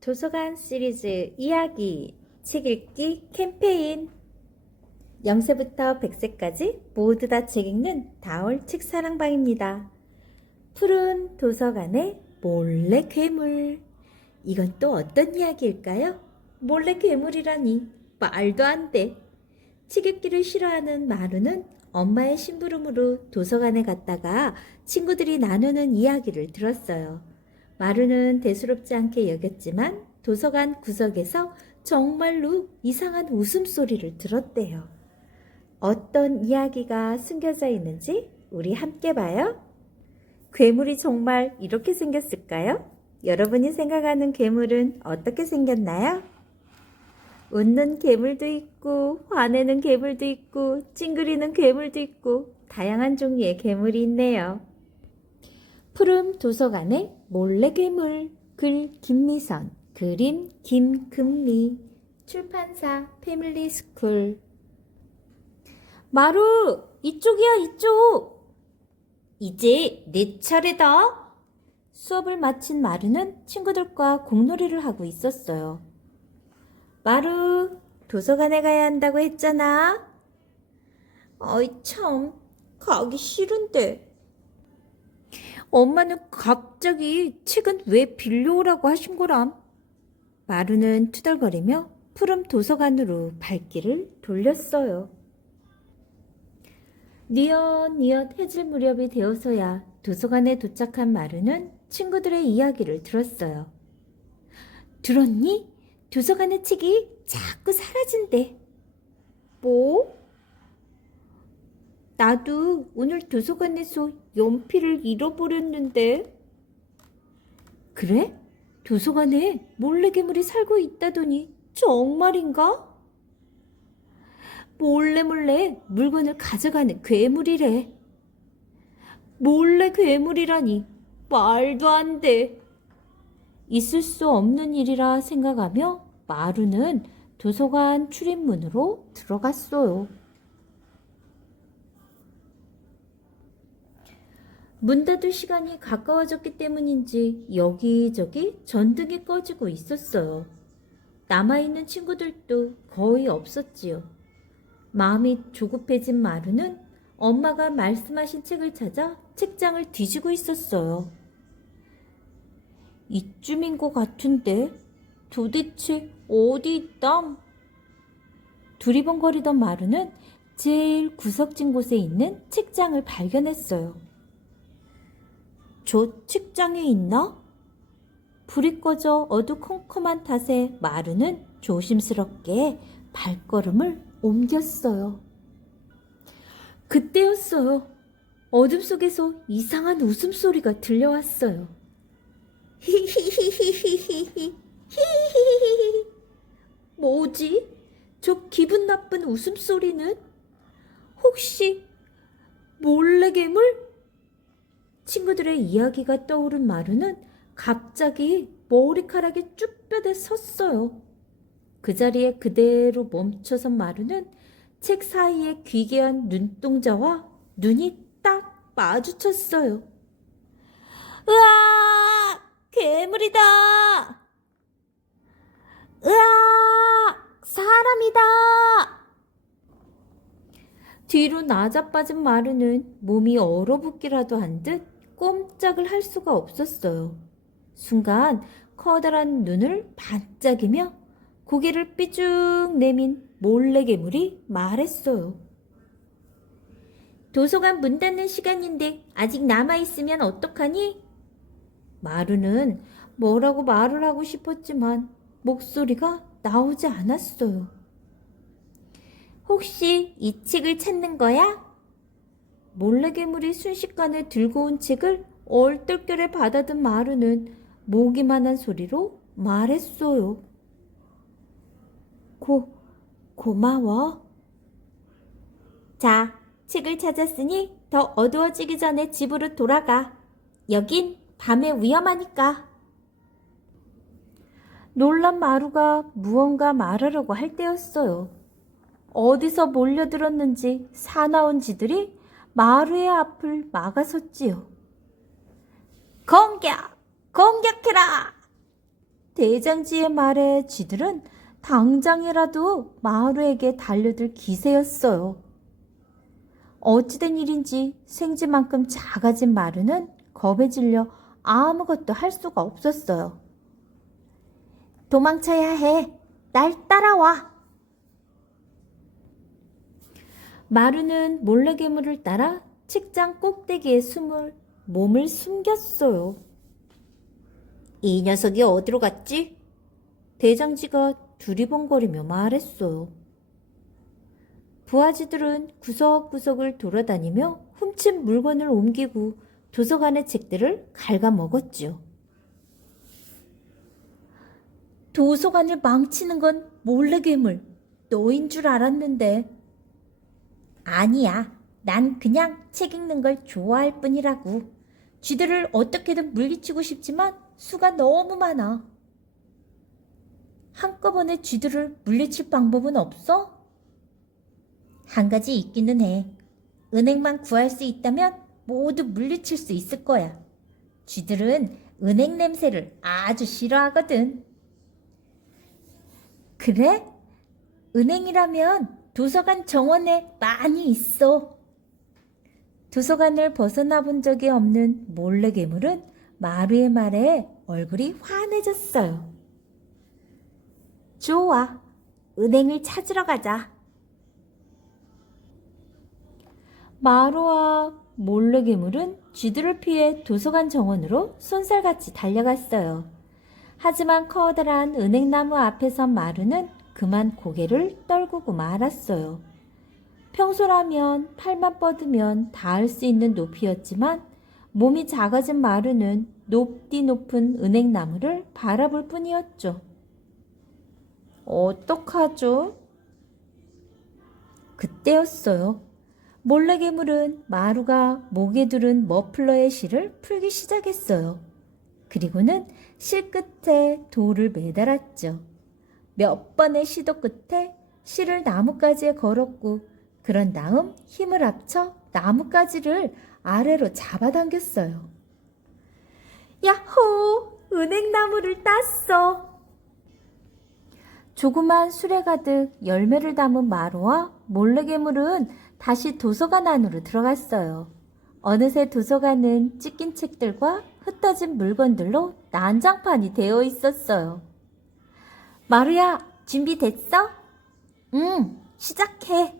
도서관 시리즈 이야기 책 읽기 캠페인 0세부터 100세까지 모두 다 책 읽는 다올 책사랑방입니다. 푸른 도서관의 몰래 괴물. 이건 또 어떤 이야기일까요? 몰래 괴물이라니 말도 안 돼. 책 읽기를 싫어하는 마루는 엄마의 심부름으로 도서관에 갔다가 친구들이 나누는 이야기를 들었어요. 마루는 대수롭지 않게 여겼지만 도서관 구석에서 정말로 이상한 웃음소리를 들었대요. 어떤 이야기가 숨겨져 있는지 우리 함께 봐요. 괴물이 정말 이렇게 생겼을까요? 여러분이 생각하는 괴물은 어떻게 생겼나요? 웃는 괴물도 있고 화내는 괴물도 있고 찡그리는 괴물도 있고 다양한 종류의 괴물이 있네요. 푸른 도서관의 몰래 괴물. 글 김미선, 그림 김금미, 출판사 패밀리스쿨. 마루, 이쪽이야, 이쪽. 이제 내 차례다. 수업을 마친 마루는 친구들과 공놀이를 하고 있었어요. 마루, 도서관에 가야 한다고 했잖아. 아이 참, 가기 싫은데. 엄마는 갑자기 책은 왜 빌려오라고 하신 거람? 마루는 투덜거리며 푸른 도서관으로 발길을 돌렸어요. 뉘엿뉘엿 해질 무렵이 되어서야 도서관에 도착한 마루는 친구들의 이야기를 들었어요. 들었니? 도서관의 책이 자꾸 사라진대. 뭐? 나도 오늘 도서관에서 연필을 잃어버렸는데. 그래? 도서관에 몰래 괴물이 살고 있다더니 정말인가? 몰래 물건을 가져가는 괴물이래. 몰래 괴물이라니 말도 안 돼. 있을 수 없는 일이라 생각하며 마루는 도서관 출입문으로 들어갔어요. 문 닫을 시간이 가까워졌기 때문인지 여기저기 전등이 꺼지고 있었어요. 남아있는 친구들도 거의 없었지요. 마음이 조급해진 마루는 엄마가 말씀하신 책을 찾아 책장을 뒤지고 있었어요. 이쯤인 것 같은데 도대체 어디 있담? 두리번거리던 마루는 제일 구석진 곳에 있는 책장을 발견했어요. 저 책장에 있나? 불이 꺼져 어두컴컴한 탓에 마루는 조심스럽게 발걸음을 옮겼어요. 그때였어요. 어둠 속에서 이상한 웃음소리가 들려왔어요. 히히히히히히히 히히히히히. 뭐지? 저 기분 나쁜 웃음소리는? 혹시 몰래 괴물? 친구들의 이야기가 떠오른 마루는 갑자기 머리카락이 쭉 뼈대 섰어요. 그 자리에 그대로 멈춰선 마루는 책 사이에 귀개한 눈동자와 눈이 딱 마주쳤어요. 으아! 괴물이다! 으아! 사람이다! 뒤로 나자빠진 마루는 몸이 얼어붙기라도 한 듯 꼼짝을 할 수가 없었어요. 순간 커다란 눈을 반짝이며 고개를 삐쭉 내민 몰래 괴물이 말했어요. 도서관 문 닫는 시간인데 아직 남아있으면 어떡하니? 마루는 뭐라고 말을 하고 싶었지만 목소리가 나오지 않았어요. 혹시 이 책을 찾는 거야? 몰래 괴물이 순식간에 들고 온 책을 얼떨결에 받아든 마루는 모기만한 소리로 말했어요. 고마워. 자, 책을 찾았으니 더 어두워지기 전에 집으로 돌아가. 여긴 밤에 위험하니까. 놀란 마루가 무언가 말하려고 할 때였어요. 어디서 몰려들었는지 사나운 쥐들이 마루의 앞을 막아섰지요. 공격해라! 대장지의 말에 쥐들은 당장이라도 마루에게 달려들 기세였어요. 어찌된 일인지 생쥐만큼 작아진 마루는 겁에 질려 아무것도 할 수가 없었어요. 도망쳐야 해. 날 따라와. 마루는 몰래괴물을 따라 책장 꼭대기에 몸을 숨겼어요. 이 녀석이 어디로 갔지? 대장지가 두리번거리며 말했어요. 부하지들은 구석구석을 돌아다니며 훔친 물건을 옮기고 도서관의 책들을 갉아먹었죠. 도서관을 망치는 건 몰래괴물, 너인 줄 알았는데. 아니야, 난 그냥 책 읽는 걸 좋아할 뿐이라고. 쥐들을 어떻게든 물리치고 싶지만 수가 너무 많아. 한꺼번에 쥐들을 물리칠 방법은 없어? 한 가지 있기는 해. 은행만 구할 수 있다면 모두 물리칠 수 있을 거야. 쥐들은 은행 냄새를 아주 싫어하거든. 그래? 은행이라면 도서관 정원에 많이 있어. 도서관을 벗어나 본 적이 없는 몰래괴물은 마루의 말에 얼굴이 환해졌어요. 좋아, 은행을 찾으러 가자. 마루와 몰래괴물은 쥐들을 피해 도서관 정원으로 쏜살같이 달려갔어요. 하지만 커다란 은행나무 앞에 선 마루는 그만 고개를 떨구고 말았어요. 평소라면 팔만 뻗으면 닿을 수 있는 높이였지만 몸이 작아진 마루는 높디 높은 은행나무를 바라볼 뿐이었죠. 어떡하죠? 그때였어요. 몰래괴물은 마루가 목에 두른 머플러의 실을 풀기 시작했어요. 그리고는 실 끝에 돌을 매달았죠. 몇 번의 시도 끝에 실을 나뭇가지에 걸었고 그런 다음 힘을 합쳐 나뭇가지를 아래로 잡아당겼어요. 야호! 은행나무를 땄어! 조그만 수레 가득 열매를 담은 마루와 몰래괴물은 다시 도서관 안으로 들어갔어요. 어느새 도서관은 찢긴 책들과 흩어진 물건들로 난장판이 되어 있었어요. 마루야, 준비됐어? 응, 시작해.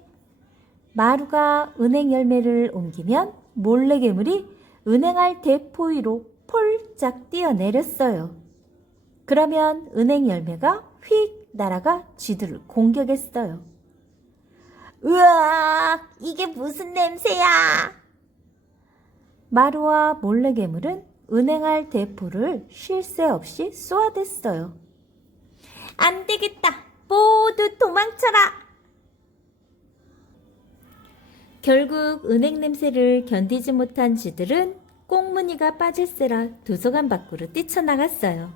마루가 은행 열매를 옮기면 몰래괴물이 은행알 대포 위로 폴짝 뛰어내렸어요. 그러면 은행 열매가 휙 날아가 쥐들을 공격했어요. 으악! 이게 무슨 냄새야! 마루와 몰래괴물은 은행알 대포를 쉴 새 없이 쏘아댔어요. 안 되겠다! 모두 도망쳐라! 결국 은행 냄새를 견디지 못한 쥐들은 꽁무니가 빠질세라 도서관 밖으로 뛰쳐나갔어요.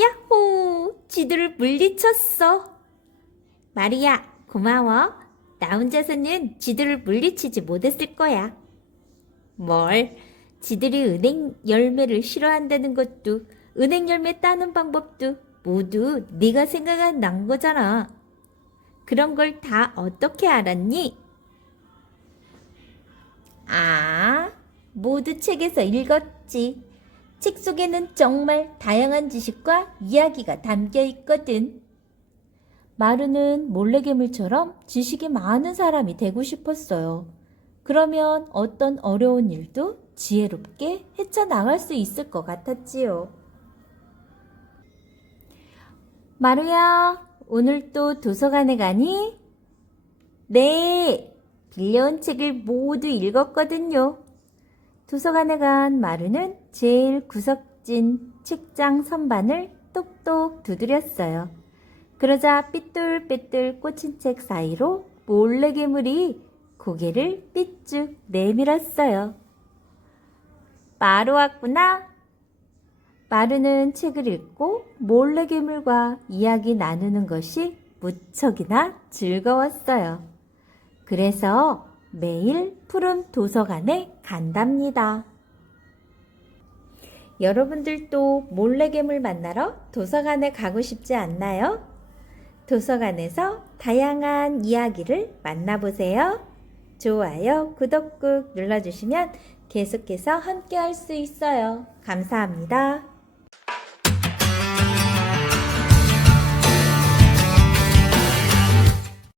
야호! 쥐들을 물리쳤어! 마리아, 고마워. 나 혼자서는 쥐들을 물리치지 못했을 거야. 뭘? 쥐들이 은행 열매를 싫어한다는 것도 은행 열매 따는 방법도 모두 네가 생각난 거잖아. 그런 걸 다 어떻게 알았니? 아, 모두 책에서 읽었지. 책 속에는 정말 다양한 지식과 이야기가 담겨 있거든. 마루는 몰래괴물처럼 지식이 많은 사람이 되고 싶었어요. 그러면 어떤 어려운 일도 지혜롭게 헤쳐나갈 수 있을 것 같았지요. 마루야, 오늘 또 도서관에 가니? 네, 빌려온 책을 모두 읽었거든요. 도서관에 간 마루는 제일 구석진 책장 선반을 똑똑 두드렸어요. 그러자 삐뚤빼뚤 꽂힌 책 사이로 몰래괴물이 고개를 삐쭉 내밀었어요. 마루 왔구나. 마루는 책을 읽고 몰래괴물과 이야기 나누는 것이 무척이나 즐거웠어요. 그래서 매일 푸른 도서관에 간답니다. 여러분들도 몰래괴물 만나러 도서관에 가고 싶지 않나요? 도서관에서 다양한 이야기를 만나보세요. 좋아요, 구독 꾹 눌러주시면 계속해서 함께 할 수 있어요. 감사합니다.